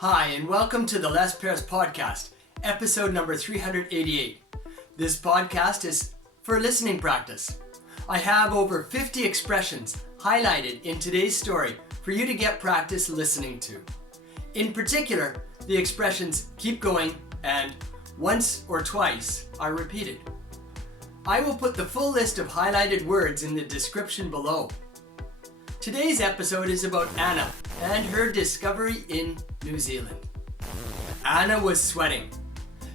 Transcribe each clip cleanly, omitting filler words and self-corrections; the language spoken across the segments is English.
Hi, and welcome to the Les Perez Podcast, episode number 388. This podcast is for listening practice. I have over 50 expressions highlighted in today's story for you to get practice listening to. In particular, the expressions keep going and once or twice are repeated. I will put the full list of highlighted words in the description below. Today's episode is about Anna and her discovery in New Zealand. Anna was sweating.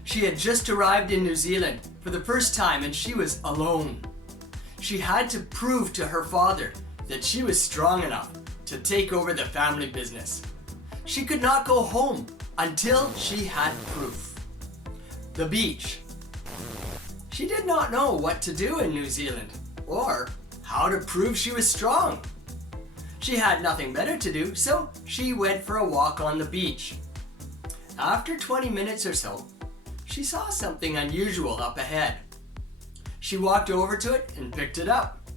She had just arrived in New Zealand for the first time and she was alone. She had to prove to her father that she was strong enough to take over the family business. She could not go home until she had proof. The beach. She did not know what to do in New Zealand or how to prove she was strong. She had nothing better to do, so she went for a walk on the beach. After 20 minutes or so, she saw something unusual up ahead. She walked over to it and picked it up.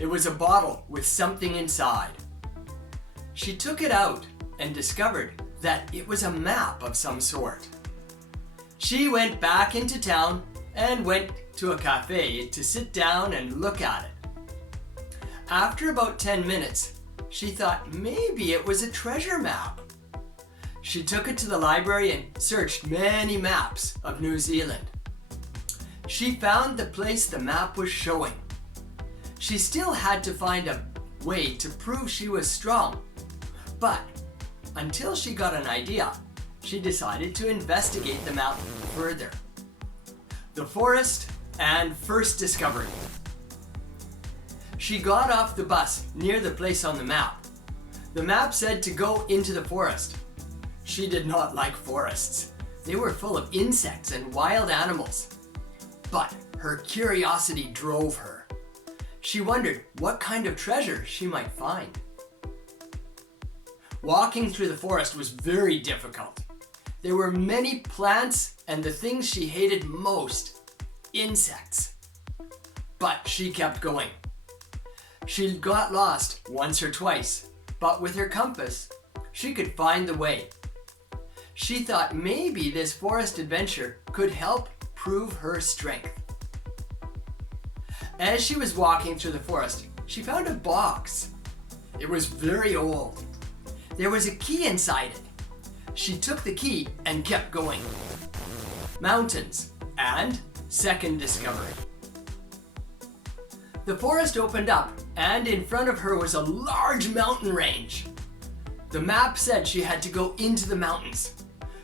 It was a bottle with something inside. She took it out and discovered that it was a map of some sort. She went back into town and went to a cafe to sit down and look at it. After about 10 minutes, she thought maybe it was a treasure map. She took it to the library and searched many maps of New Zealand. She found the place the map was showing. She still had to find a way to prove she was strong. But until she got an idea, she decided to investigate the map further. The forest and first discovery. She got off the bus near the place on the map. The map said to go into the forest. She did not like forests. They were full of insects and wild animals. But her curiosity drove her. She wondered what kind of treasure she might find. Walking through the forest was very difficult. There were many plants and the things she hated most, insects. But she kept going. She got lost once or twice, but with her compass, she could find the way. She thought maybe this forest adventure could help prove her strength. As she was walking through the forest, she found a box. It was very old. There was a key inside it. She took the key and kept going. Mountains and second discovery. The forest opened up and in front of her was a large mountain range. The map said she had to go into the mountains.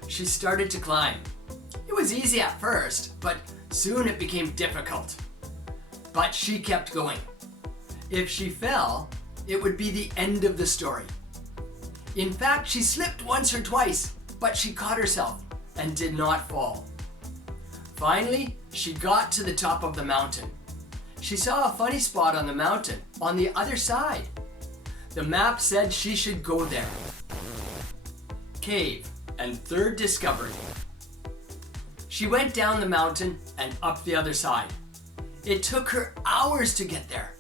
She started to climb. It was easy at first, but soon it became difficult. But she kept going. If she fell, it would be the end of the story. In fact, she slipped once or twice, but she caught herself and did not fall. Finally, she got to the top of the mountain. She saw a funny spot on the mountain on the other side. The map said she should go there. Cave and third discovery. She went down the mountain and up the other side. It took her hours to get there.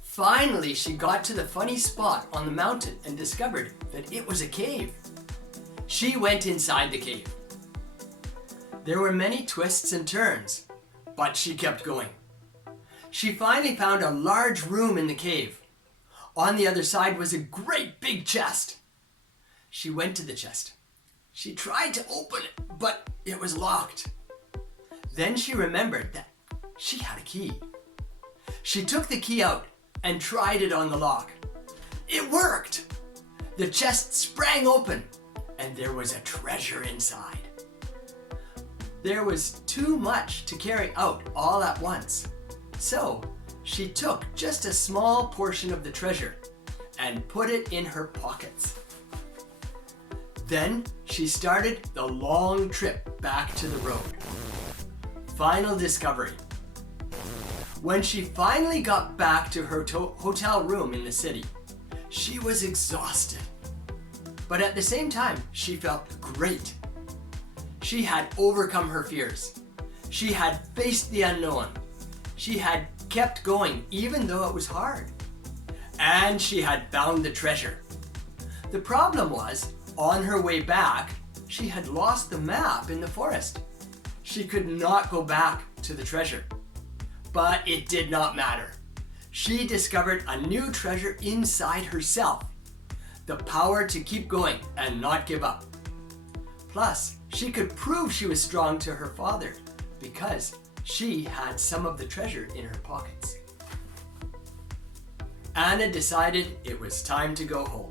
Finally, she got to the funny spot on the mountain and discovered that it was a cave. She went inside the cave. There were many twists and turns, but she kept going. She finally found a large room in the cave. On the other side was a great big chest. She went to the chest. She tried to open it, but it was locked. Then she remembered that she had a key. She took the key out and tried it on the lock. It worked! The chest sprang open and there was a treasure inside. There was too much to carry out all at once. So she took just a small portion of the treasure and put it in her pockets. Then she started the long trip back to the road. Final discovery. When she finally got back to her hotel room in the city, she was exhausted. But at the same time, she felt great. She had overcome her fears. She had faced the unknown. She had kept going even though it was hard. And she had found the treasure. The problem was, On her way back, she had lost the map in the forest. She could not go back to the treasure. But it did not matter. She discovered a new treasure inside herself. The power to keep going and not give up. Plus, she could prove she was strong to her father because she had some of the treasure in her pockets. Anna decided it was time to go home.